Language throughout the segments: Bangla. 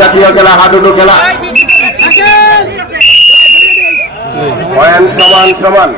জাতীয় খেলা হাডুডু খেলা। পয়েন্ট সমান সমান।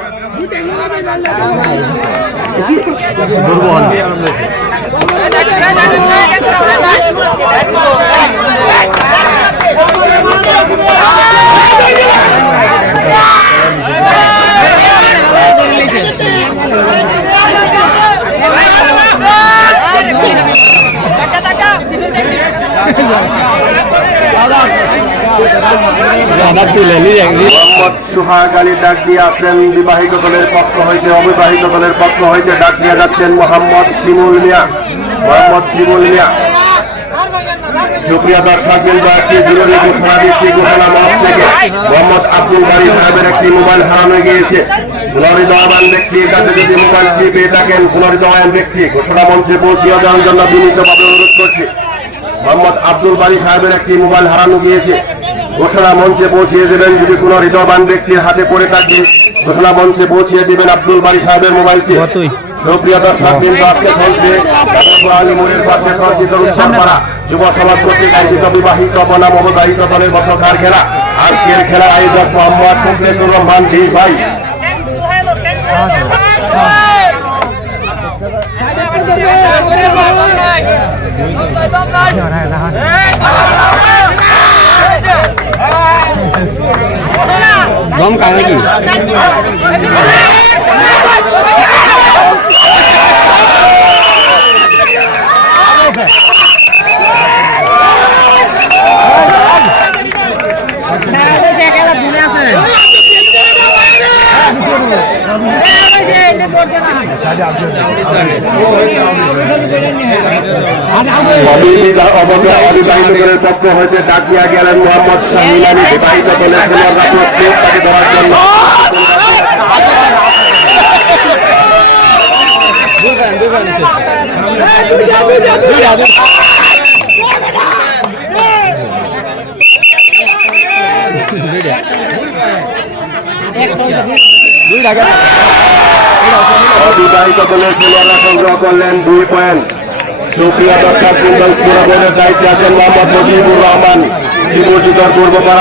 দিয়ে যাচ্ছেন মোহাম্মদ মোবাইল হারানো গিয়েছে। পুনরিদয়মান ব্যক্তির কাছে যদি মোবাইলটি পেয়ে থাকেন পুনরিদয়মান ব্যক্তি, ঘোষণা মঞ্চে পৌঁছিয়ে জন্য বিনীতভাবে মোহাম্মদ আব্দুল বাড়ি সাহেবের একটি মোবাইল হারানো গিয়েছে। ঘোষণা মঞ্চে পৌঁছিয়ে দেবেন যদি কোনো হৃদয়বান ব্যক্তির হাতে পড়ে থাকে ঘোষণা মঞ্চে পৌঁছিয়ে দেবেন আব্দুল বাড়ি সাহেবের মোবাইলটি সুপ্রিয় দর্শক বিন্দু আজকে চলছে আলী মোড়ের পাশে সঞ্চিত উৎসব করা। যুব সমাজ কর্তৃক আয়োজিত বিবাহিত বনাম অবদাহিত দলের মধ্যকার খেলা আজকের খেলা আয়োজক মোহাম্মদ মুখলেসুর রহমান ভাই। কায় নাকি অবিবাহিত অবদান অবিবাহিত দলের পক্ষ গেলেন বিবাহিত অবিবাহিত দলের সংগ্রহ করলেন দুই পয়েন্ট। সুপ্রিয়া দর্শক পুরোদলের দায়িত্বে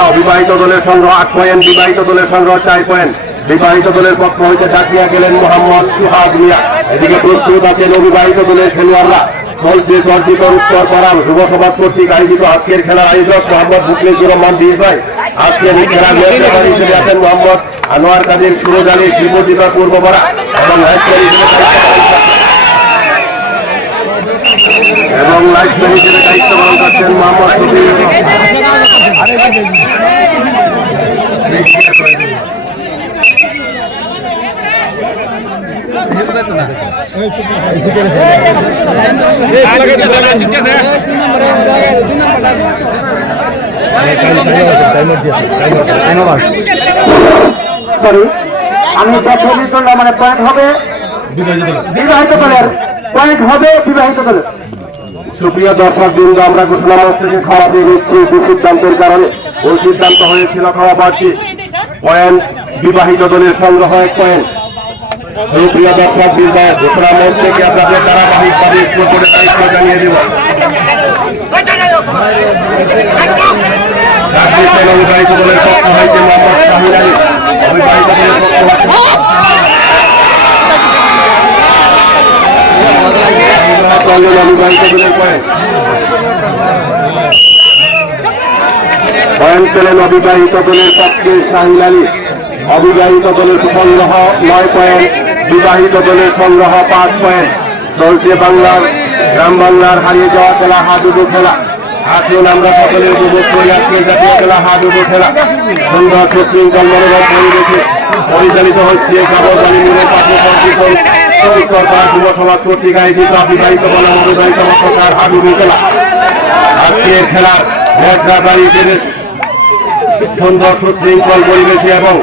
অবিবাহিত দলের সংগ্রহ আট পয়েন্ট, বিবাহিত দলের সংগ্রহ চার পয়েন্ট। বিবাহিত দলের পক্ষ হইতে ডাকিয়া গেলেন মোহাম্মদ সুহাগ মিয়া। এদিকে প্রস্তুত আছেন অবিবাহিত দলের খেলোয়াড়রা। চলছে চর্চিত উত্তর পাড়াম যুব সমাজ কর্তৃক আয়োজিত আজকের খেলার আয়োজক মোহাম্মদ মুখলেজুর রহমান দিস ভাই। আজকের এই খেলার মেয়র হিসেবে আছেন মোহাম্মদ আনোয়ার কাদের সুরজ আলী শিবজিতা পূর্বপাড়া এবং এবং লাইফম্যান হিসেবে দায়িত্ব পালন করছেন মোহাম্মদ। সরি আমি মানে পয়েন্ট হবে বিবাহিত দলের। পয়েন্ট হবে বিবাহিত দলের। সুপ্রিয় দর্শক বৃন্দ আমরা ঘোষণা মঞ্চ থেকে খাওয়া দিয়ে নিচ্ছি। দুঃসিদ্ধান্তের কারণে ওই সিদ্ধান্ত হয়েছিল খাওয়া পাচ্ছি পয়েন্ট, বিবাহিত দলের সংগ্রহ এক পয়েন্ট। সুপ্রিয় দর্শক বৃন্দ ঘোষণা মঞ্চ থেকে আপনাদের ধারাবাহিকভাবে করে দায়িত্ব জানিয়ে দেব। রাজ্যের অবিবাহিত দলের পক্ষ হয়েছে মোহাম্মদ শাহিন আলী। অবিবাহিত দলের পক্ষ চন্দন অবিবাহিত দলের পয়েন্ট পয়েন্ট পেলেন অবিবাহিত দলের পক্ষে শাহিন আলী। অবিবাহিত দলের সংগ্রহ নয় পয়েন্ট। বিবাহিত দলের সংগ্রহ পাঁচ পয়েন্ট। চলছে বাংলার, গ্রাম বাংলার হারিয়ে যাওয়া খেলা হাডুডু খেলা। আসুন আমরা সকলে উপভোগ করি আজকে জাতীয় খেলা হাডুডু খেলা। সুন্দর সুশৃঙ্খল মনোরম পরিবেশে পরিচালিত হচ্ছে কাবরবাড়ি মিলের পাশে সরকার যুব খেলা আজকের খেলার হিসেবে সুন্দর সুশৃঙ্খল পরিবেশে এবং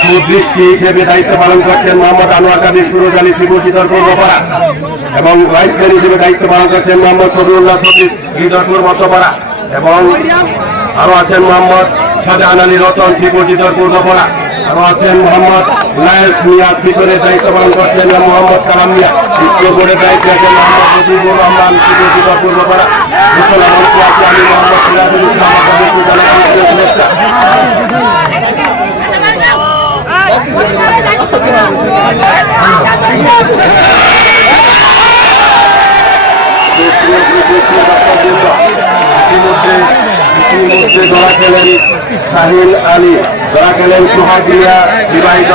সুদৃষ্টি হিসেবে দায়িত্ব পালন করছেন মোহাম্মদ আনোয়ার কাদির সুরজ আলী পূর্বপাড়া এবং হিসেবে দায়িত্ব পালন করছেন মোহাম্মদ সদুল্লাহ সতীশ হৃদয়পুর মধ্যপাড়া এবং আরও আছেন মোহাম্মদ শাহজাহান আলী রতন শিবশীতর পূর্বপাড়া। আছেন মোহাম্মদ নায়েস মিয়া ভিতরে দায়িত্ব পালন করছেন মোহাম্মদ কালাম মিয়া? দ্বিতীয় বোর্ডে দায়িত্বে আছেন মোহাম্মদ মুজিবুর রহমান সুযোগ পূর্বপাড়া। মুসলাম আমি, মোহাম্মদ ইসলাম ইতিমধ্যে ইতিমধ্যে ধরা খেলেন সাহিল আলী। ধরা খেলেন সোহাগিয়া বিবাহিত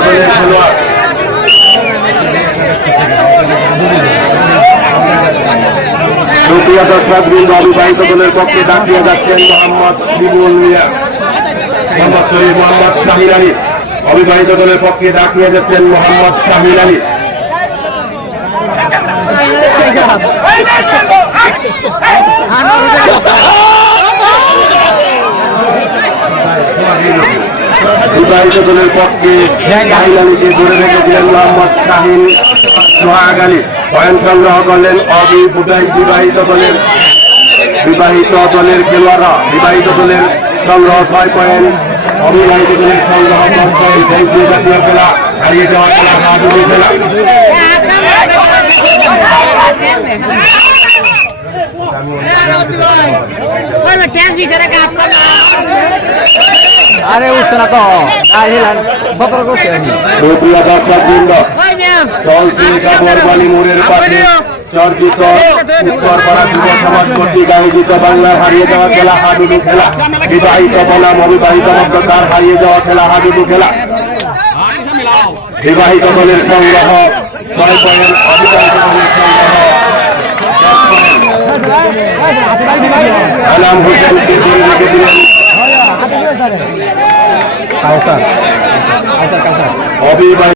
দ্বিতীয় দশরাত বৃন্দ অবিবাহিত দলের পক্ষে ডাকিয়ে যাচ্ছেন মোহাম্মদ শিবুল মোহাম্মদ শরীফ মোহাম্মদ শাহিল আলী। অবিবাহিত দলের পক্ষে ডাকিয়ে যাচ্ছেন মোহাম্মদ শাহিল আলী। বিবাহিত দলের পক্ষে শাহিল আলীকে ধরে রেখেছিলেন মোহাম্মদ শাহিন সোহাগ আলী পয়েন্ট সংগ্রহ করলেন অবিবাহিত বিবাহিত দলের বিবাহিত দলের খেলোয়াড়রা। বিবাহিত দলের সংগ্রহ ছয় পয়েন্ট। অবিবাহিত দলের সংগ্রহ পাঁচ পয়েন্ট। সেই জাতীয় খেলা হারিয়ে যাওয়া খেলা খেলা আরে উঠছে না তো আহিলাম সতর্ক করছে। আমি দর্শক বৃন্দ ওই ম্যাম চলছে কাবরবালি মোড়ের পাশে চর্চিত উত্তরপাড়া যুব সমাজ কর্তৃক আয়োজিত বাংলার হারিয়ে যাওয়া খেলা হাডুডু খেলা। বিবাহিত বনাম অবিবাহিত মধ্যকার হারিয়ে যাওয়া খেলা হাডুডু খেলা। বিবাহিত দলের সংগ্রহ ছয় পয়েন্ট অবিবাহিত দলের সংগ্রহ দশ পয়েন্ট। আনাম হোসেনকে ধরে রেখেছিলেন কাউসার কাউসার কাউসার অবিবাহিত